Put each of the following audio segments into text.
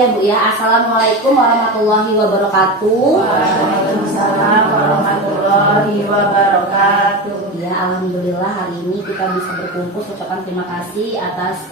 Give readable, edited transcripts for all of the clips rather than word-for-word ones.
ya Bu ya. Assalamualaikum warahmatullahi wabarakatuh. Waalaikumsalam warahmatullahi wabarakatuh. Ya, alhamdulillah hari ini kita bisa berkumpul. Ucapkan terima kasih atas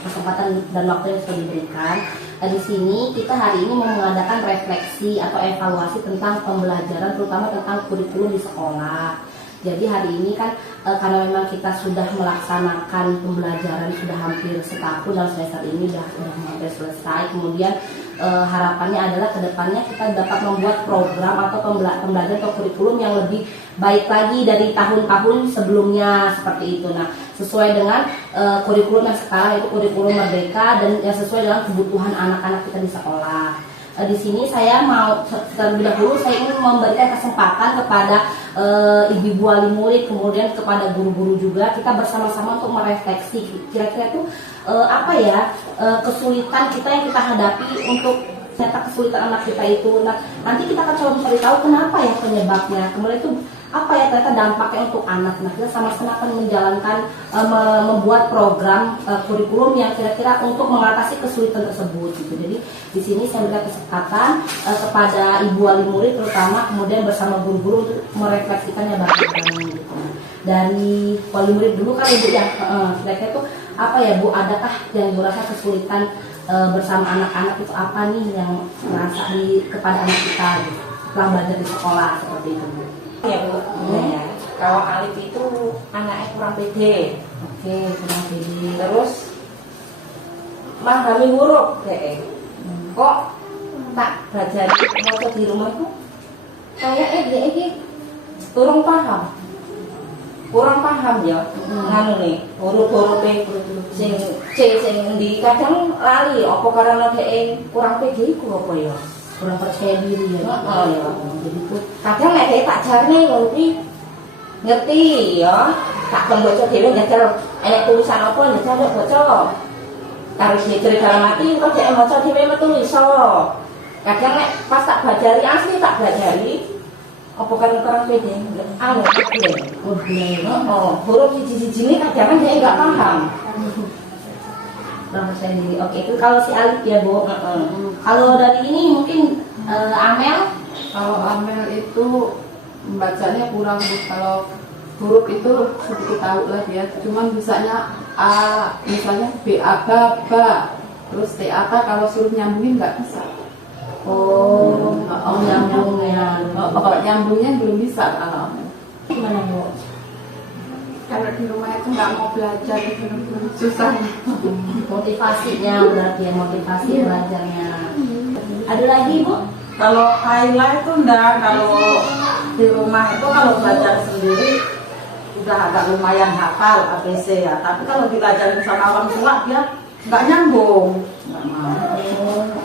kesempatan dan waktu yang sudah diberikan. Di sini kita hari ini mau mengadakan refleksi atau evaluasi tentang pembelajaran, terutama tentang kurikulum di sekolah. Jadi hari ini kan karena memang kita sudah melaksanakan pembelajaran sudah hampir setahun dalam semester ini sudah hampir selesai. Kemudian harapannya adalah kedepannya kita dapat membuat program atau pembelajaran atau kurikulum yang lebih baik lagi dari tahun-tahun sebelumnya seperti itu. Nah, sesuai dengan kurikulum yang sekarang itu kurikulum merdeka dan yang sesuai dengan kebutuhan anak-anak kita di sekolah. Di sini saya mau terlebih dahulu saya ingin memberikan kesempatan kepada ibu-ibu wali murid, kemudian kepada guru-guru juga, kita bersama-sama untuk merefleksi kira-kira itu apa ya kesulitan kita yang kita hadapi untuk ternyata kesulitan anak kita itu. Nah, nanti kita akan coba mencari tahu kenapa ya penyebabnya, kemudian itu apa ya ternyata dampaknya untuk anak. Nah, kita sama-sama akan menjalankan membuat program kurikulum yang kira-kira untuk mengatasi kesulitan tersebut gitu. Jadi di sini saya berikan kesempatan kepada ibu wali murid terutama, kemudian bersama guru-guru untuk merefleksikannya bareng-bareng gitu. Dari wali murid dulu kan ibu yang kira-kira itu apa ya Bu, adakah yang ibu rasa kesulitan bersama anak-anak itu apa nih yang merasa kepada anak kita gitu, setelah belajar di sekolah seperti itu Bu? Ya Bu, ya. Kalau Alif itu anaknya kurang pede. Oke, kurang pede. Terus memahami huruf deh. Kok tak belajar mau di rumah tuh kayak dia kurang paham ya. Nganu nih huruf-huruf sing C sing di kadang lali apa karena dia kurang pede iku apa ya? Kurang percaya diri ya. Jadi tuh kadang nek tak jarne ngerti ya, tak pembaca dhewe nyetel enek tulisan apa nyetel baca. Karo dhewe dalam hati kok dhek maca dhewe metu iso. Kadang nek pas tak bajari asli tak bajari apa kan kurang pede. Anu piye? Huruf siji-siji ini kadang dia enggak paham. Percaya diri. Oke, itu kalau si Alif ya Bu. Kalau dari ini mungkin Amel. Kalau Amel itu membacanya kurang, kalau huruf itu sedikit tahu lah dia, cuman bisanya A, misalnya B A ba, terus T A ta, kalau suruh nyambungin nggak bisa. Nyambungnya. Nyambungnya belum bisa kalau Amel. Gimana Bu? Kalau di rumah itu nggak mau belajar itu susah. Motivasinya berarti ya, motivasi belajarnya. Ada lagi Bu? Kalau Kaila itu enggak, kalau di rumah itu kalau belajar sendiri udah agak lumayan hafal ABC ya, tapi kalau diajarin sama orang tua dia nggak nyambung, nggak mau.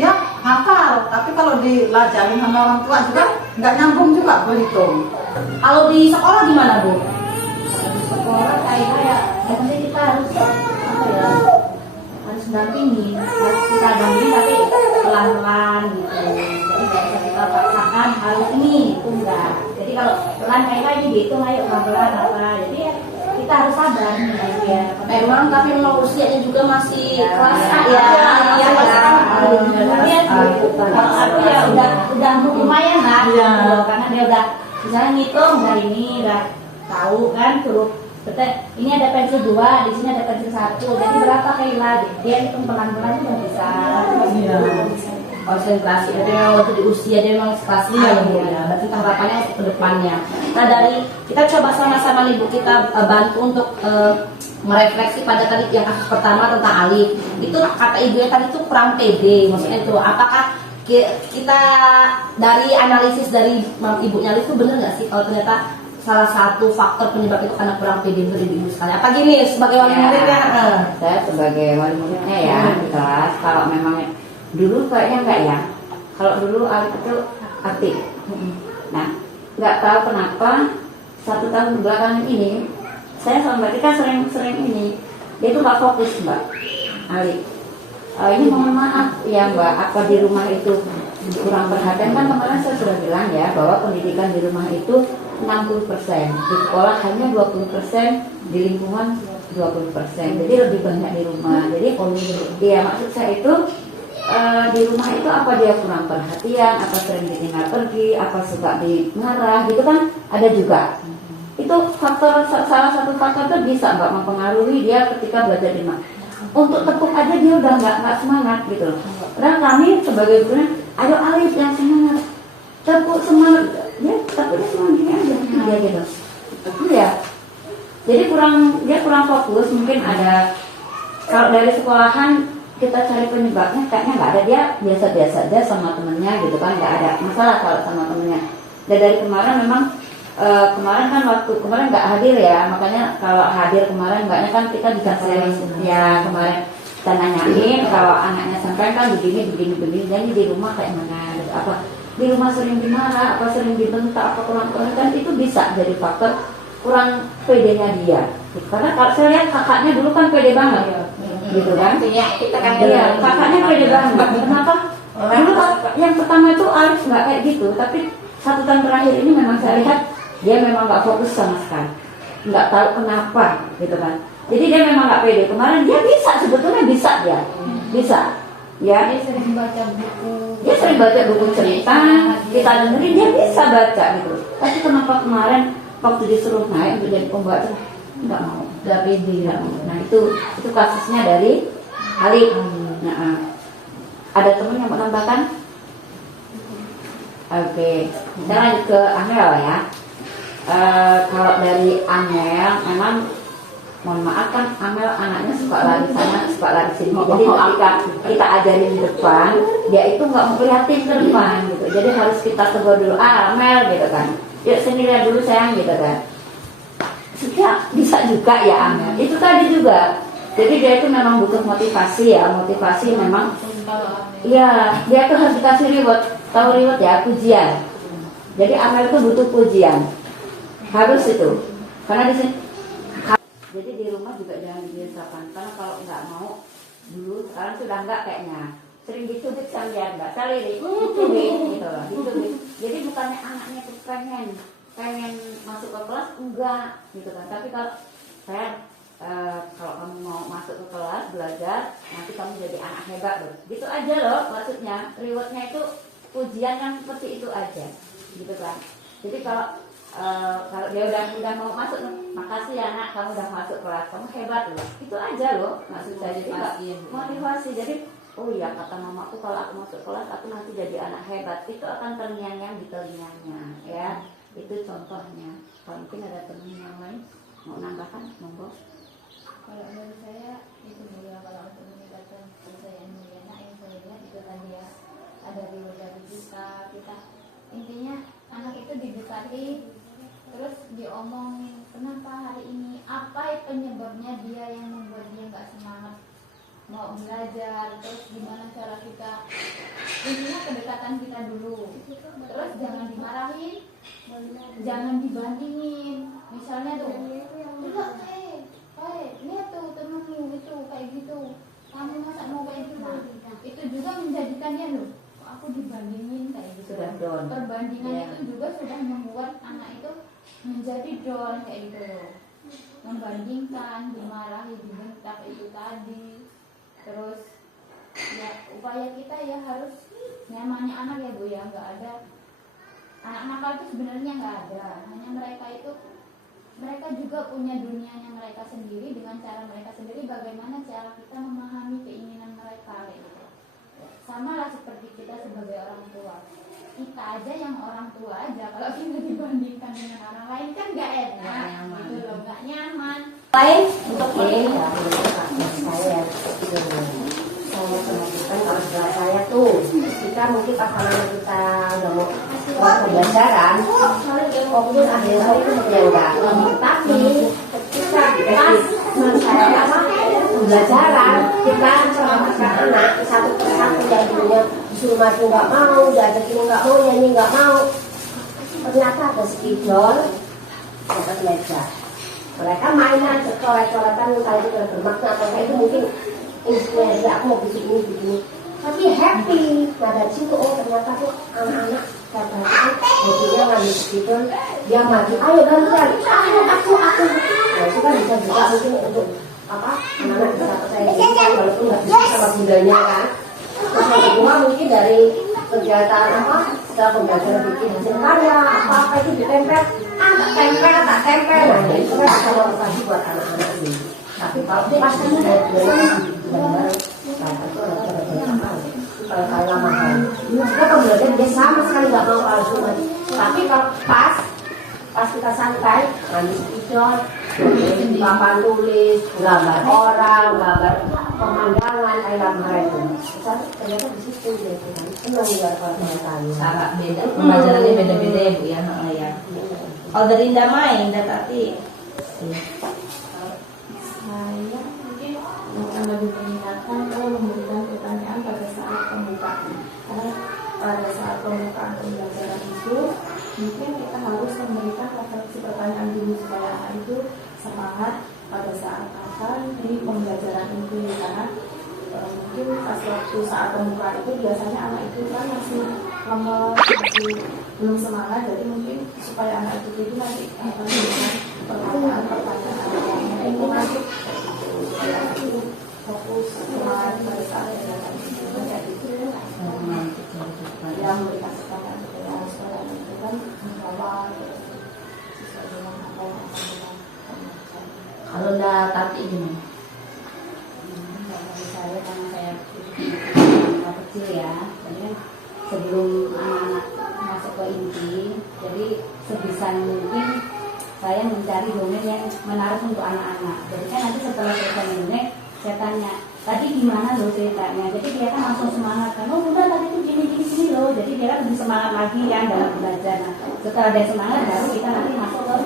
Dia hafal, tapi kalau diajarin sama orang tua juga nggak nyambung juga berhitung. Kalau di sekolah gimana Bu? Sekolah kayak ya, maksudnya kita harus apa ya? Harus dampingi, harus kita dampingi tapi pelan-pelan gitu. Jadi nggak bisa kita paksakan harus ini, itu enggak. Jadi kalau pelan kayak ini gitu, ayo pelan-pelan apa. Jadi ya, kita harus sabar gitu ya. Memang tapi memang usianya juga masih kelas A ya. Iya, aku ya udah lumayan lah, gitu. Karena dia udah misalnya ngitung dari ini udah tahu kan huruf. Betul, ini ada pensil 2, di sini ada pensil 1. Jadi berapa Kaila? Dia hitung pelan-pelan juga bisa. Konsentrasi, ada memang waktu di usia dia memang kelas A ya Bu ya. Berarti harapannya ke depannya. Nah, dari kita coba sama-sama nih Bu, kita bantu untuk merefleksi pada tadi yang kasus pertama tentang Alif. Itu kata ibu tadi itu kurang pede, maksudnya itu apakah kita dari analisis dari ibunya Alif itu benar nggak sih kalau ternyata salah satu faktor penyebab itu karena kurang pede dari ibu sekalian? Apa gini sebagai wali muridnya? Saya sebagai wali muridnya ya di kelas, kalau memang dulu kayaknya enggak ya. Kalau dulu Alif itu aktif. Nah, nggak tahu kenapa 1 tahun belakangan ini saya sama Mbak Tika sering ini dia itu nggak fokus Mbak Alif. Ini mohon maaf ya Mbak, apa di rumah itu kurang perhatian? Kan kemarin saya sudah bilang ya bahwa pendidikan di rumah itu 60%, di sekolah hanya 20%, di lingkungan 20%. Jadi lebih banyak di rumah. Jadi ya maksud saya itu di rumah itu apa dia kurang perhatian, apa sering ditinggal pergi, apa suka dimarah gitu kan ada juga. Itu faktor, salah satu faktor itu bisa Mbak mempengaruhi dia ketika belajar di rumah. Untuk tepuk aja dia udah nggak semangat gitu loh. Padahal kami sebagai gurunya, ayo Alif yang semangat, tepuk semangat, ya tapi dia cuma gini aja dia gitu. Iya. Jadi dia kurang fokus, mungkin ada. Kalau dari sekolahan kita cari penyebabnya kayaknya nggak ada, dia biasa-biasa aja sama temennya gitu kan, nggak ada masalah kalau sama temennya. Dan dari kemarin memang kemarin kan waktu kemarin nggak hadir ya, makanya kalau hadir kemarin mbaknya kan kita bisa sharing ya, kemarin kita nanyain kalau anaknya sampai kan begini jadi di rumah kayak mana gitu, apa di rumah sering dimarah, apa sering dibentak, apa kurang kan itu bisa jadi faktor kurang pedenya dia. Karena kalau saya lihat kakaknya dulu kan pede banget, gitu kan? Iya, kita kan Iya, kakaknya pede banget. Kenapa? Dulu yang pertama itu Alif nggak kayak gitu, tapi 1 tahun terakhir ini memang saya lihat dia memang nggak fokus sama sekali, nggak tahu kenapa, gitu kan? Jadi dia memang nggak pede. Kemarin dia bisa, sebetulnya bisa dia, bisa, ya. Dia sering baca buku. Dia sering baca buku cerita, kita dengerin dia bisa baca gitu. Tapi kenapa kemarin waktu disuruh naik untuk jadi pembaca nggak mau, nggak pede, nggak mau. Nah itu kasusnya dari Ali. Nah, ada temen yang mau tambahkan? Oke, kita lanjut ke Amel ya. Kalau dari Amel, memang mohon maaf kan Amel anaknya suka lari sana, suka lari sini. Jadi ketika kita ajarin di depan, dia itu nggak mau prihatin ke depan gitu. Jadi harus kita tegur dulu, Amel gitu kan. Yuk sini lihat dulu sayang gitu kan. Ya, bisa juga ya Amel. Itu tadi juga. Jadi dia itu memang butuh motivasi ya. Motivasi memang. Iya, dia tuh harus dikasih reward. Tahu reward ya, pujian. Jadi Amel itu butuh pujian. Harus itu. Karena di sini. Jadi di rumah juga jangan dibiasakan. Karena kalau nggak mau dulu, sekarang sudah nggak kayaknya. Sering dicubit sama dia nggak. Saya lirik, dicubit gitu loh. Dicubit. Jadi bukannya anaknya tuh pengen masuk ke kelas enggak gitu kan, tapi kalau saya kalau kamu mau masuk ke kelas belajar nanti kamu jadi anak hebat loh, gitu aja loh maksudnya. Rewardnya itu pujian yang seperti itu aja gitu kan. Jadi kalau dia udah mau masuk, makasih ya nak kamu udah masuk kelas, kamu hebat loh, itu aja loh maksud saya. Jadi motivasi. Jadi oh iya kata mamaku kalau aku masuk kelas aku nanti jadi anak hebat, itu akan terngiang-ngiang di telinganya ya. Itu contohnya. Kalau mungkin ada teman yang lain mau nambahkan, monggo. Kalau menurut saya itu mulia, kalau untuk meningkatkan kepercayaan diri anak yang saya lihat itu tadi ya, ada reward dari kita intinya anak itu didekati terus diomongin kenapa hari ini, apa penyebabnya dia yang membuat dia nggak semangat mau belajar, terus gimana cara kita, intinya kedekatan kita dulu. Terus jangan dimarahin, jangan dibandingin. Misalnya tuh, enggak lihat tuh temenmu itu kayak gitu, kamu masa mau kayak gitu. Itu juga menjadikan dia loh, kok aku dibandingin kayak gitu. Perbandingan itu juga sudah membuat anak itu menjadi down kayak gitu loh. Membandingkan, dimarahi, dibentak itu tadi. Terus ya upaya kita ya harus, namanya anak ya Bu ya, nggak ada anak nakal itu sebenarnya nggak ada, hanya mereka juga punya dunianya mereka sendiri dengan cara mereka sendiri. Bagaimana cara kita memahami keinginan mereka gitu. Sama lah seperti kita sebagai orang tua, kita aja yang orang tua aja kalau kita dibandingkan dengan orang lain kan nggak enak gitu loh, nggak nyaman. Lain untuk saya sama kita, kalau setelah saya tuh kita mungkin pasangan kita udah mau pembelajaran fokus akhirnya itu enggak, tapi ketika pas saya pembelajaran kita selamatkan anak satu persatu, yang dulunya disuruh maju nggak mau, diajakin nggak mau, nyanyi nggak mau, ternyata ada spidol di atas meja. Mereka mainan coret-coretan, entah itu bermakna atau enggak, itu mungkin inspirasi aku mau bikin ini begini, tapi happy. Nah dari situ oh ternyata tuh anak-anak saya perhatikan hobinya ngambil spidol, dia maju, ayo gantian, aku. Nah itu kan bisa juga mungkin untuk apa, anak-anak bisa percaya diri kan, walaupun nggak bisa sama bundanya kan. Terus yang kedua mungkin dari kegiatan apa setelah pembelajaran bikin hasil karya apa itu ditempel, tak tempel, nah itu kan bisa motivasi buat anak-anak ini. Tapi kalau pasti benar-benar kalau kalian mahal, kita pembelajaran dia sama sekali nggak mau palsu. Tapi kalau pas kita santai, ngambil spidol, papan tulis, gambar orang, gambar pemandangan, kayak gambar itu. Ternyata di situ dia senang juga kalau tanya. Cara beda, pembelajarannya beda-beda ya Bu ya. Ya. Kalau dari Indah main, Indah Tati. Saya mungkin akan lebih mengingatkan kalau memberikan pertanyaan pada saat pembukaan. Karena pada saat pembukaan pembelajaran itu mungkin kita harus memberikan refleksi pertanyaan dulu supaya anak itu semangat pada saat akan di pembelajaran itu. Karena mungkin pas waktu saat pembukaan itu biasanya anak itu kan masih lemah, masih belum semangat, jadi mungkin supaya anak itu nanti akan dengan pertanyaan-pertanyaan yang mungkin nanti supaya anak itu fokus semangat pada saat pembelajaran itu. Kayak gitu yang memberikan pertanyaan supaya anak itu kan menjawab sesuai dengan apa yang akan kita pembelajaran. Kalau Indah Tati gimana? Bagi saya karena saya kecil ya, jadi kan sebelum anak-anak masuk ke inti, jadi sebisa mungkin saya mencari dongeng yang menarik untuk anak-anak. Jadi kan nanti setelah selesai dongeng, saya tanya, tadi gimana loh ceritanya? Jadi dia kan langsung semangat kan, oh udah tadi tuh gini loh. Jadi dia kan lebih semangat lagi kan dalam belajar. Nah, setelah dia semangat, baru kita nanti masuk ke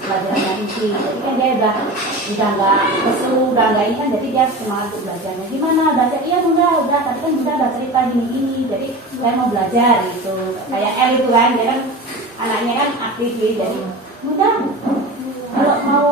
pelajaran yang inti. Jadi kan dia udah nggak kesu, udah nggak ini kan, jadi dia semangat untuk belajarnya. Gimana belajar? Iya udah tadi kan kita udah cerita gini. Jadi saya mau belajar gitu. Kayak L itu kan, dia kan anaknya kan aktif gitu. Jadi udah kalau mau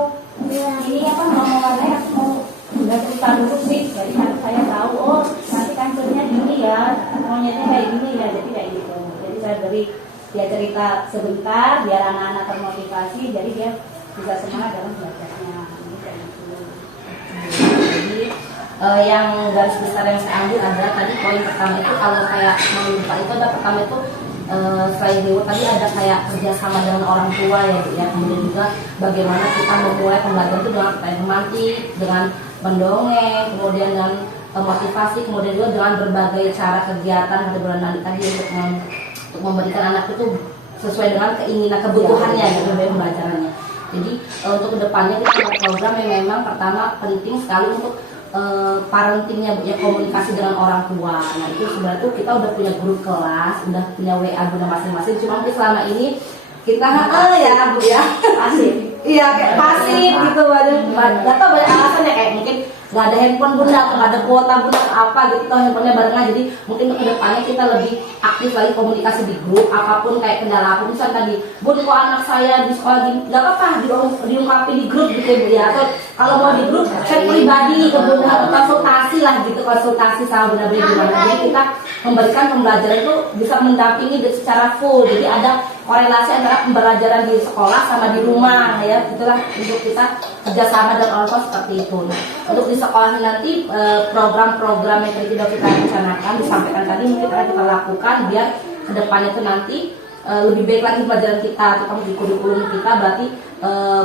ini apa mau warnanya mau udah cerita dulu sih. Jadi saya tahu oh nanti kantornya gini ya, monyetnya kayak gini ya, jadi kayak gitu. Jadi saya beri dia cerita sebentar biar anak-anak termotivasi, jadi dia bisa semangat dalam belajarnya. Jadi yang garis besar yang saya ambil adalah tadi poin pertama itu kalau kayak lupa itu ada pertama itu selain reward tadi ada kayak kerjasama dengan orang tua ya Bu ya. Kemudian juga bagaimana kita memulai pembelajaran itu dengan pertanyaan romantik, dengan mendongeng, kemudian dengan motivasi, kemudian juga dengan berbagai cara kegiatan pada bulan nanti tadi untuk memberikan anak itu sesuai dengan keinginan kebutuhannya gitu dari pembelajarannya. Jadi untuk kedepannya kita ada program yang memang pertama penting sekali untuk parentingnya ya, komunikasi dengan orang tua. Nah itu sebenarnya tuh kita udah punya grup kelas, udah punya WA guna masing-masing. Cuma mungkin selama ini kita ya Bu ya pasif, iya kayak pasif gitu. Gak tau banyak alasan ya, kayak mungkin nggak ada handphone bunda, nggak ada kuota bunda apa gitu, handphonenya barengan. Jadi mungkin ke depannya kita lebih aktif lagi komunikasi di grup, apapun kayak kendala aku misalnya tadi, Bun kok anak saya di sekolah gini, nggak apa-apa diungkapin di grup gitu Bu ya. Atau kalau mau di grup chat pribadi ke bunda, konsultasi lah gitu, konsultasi sama bunda gimana. Jadi kita memberikan pembelajaran itu bisa mendampingi secara full. Jadi ada korelasi antara pembelajaran di sekolah sama di rumah ya. Itulah untuk kita kerjasama dan orang tua seperti itu. Nah, untuk di sekolah nanti program-program yang tadi kita rencanakan disampaikan tadi mungkin akan kita lakukan biar kedepannya itu nanti lebih baik lagi pelajaran kita, terutama di kurikulum kita berarti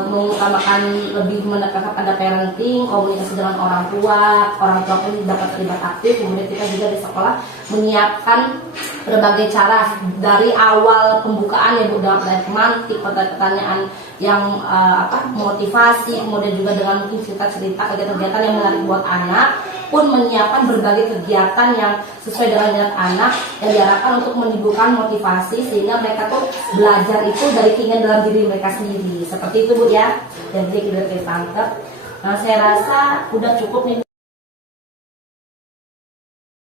mengutamakan lebih menekankan pada parenting, komunikasi dengan orang tua pun dapat terlibat aktif. Kemudian kita juga di sekolah menyiapkan berbagai cara dari awal pembukaan ya Bu, dengan tematik, pertanyaan yang motivasi, kemudian juga dengan mungkin cerita-cerita kegiatan-kegiatan yang menarik buat anak, pun menyiapkan berbagai kegiatan yang sesuai dengan minat anak yang diharapkan untuk menimbulkan motivasi sehingga mereka tuh belajar itu dari keinginan dalam diri mereka sendiri. Seperti itu Bu ya, dan jadi kita tangkap. Nah saya rasa udah cukup nih Bu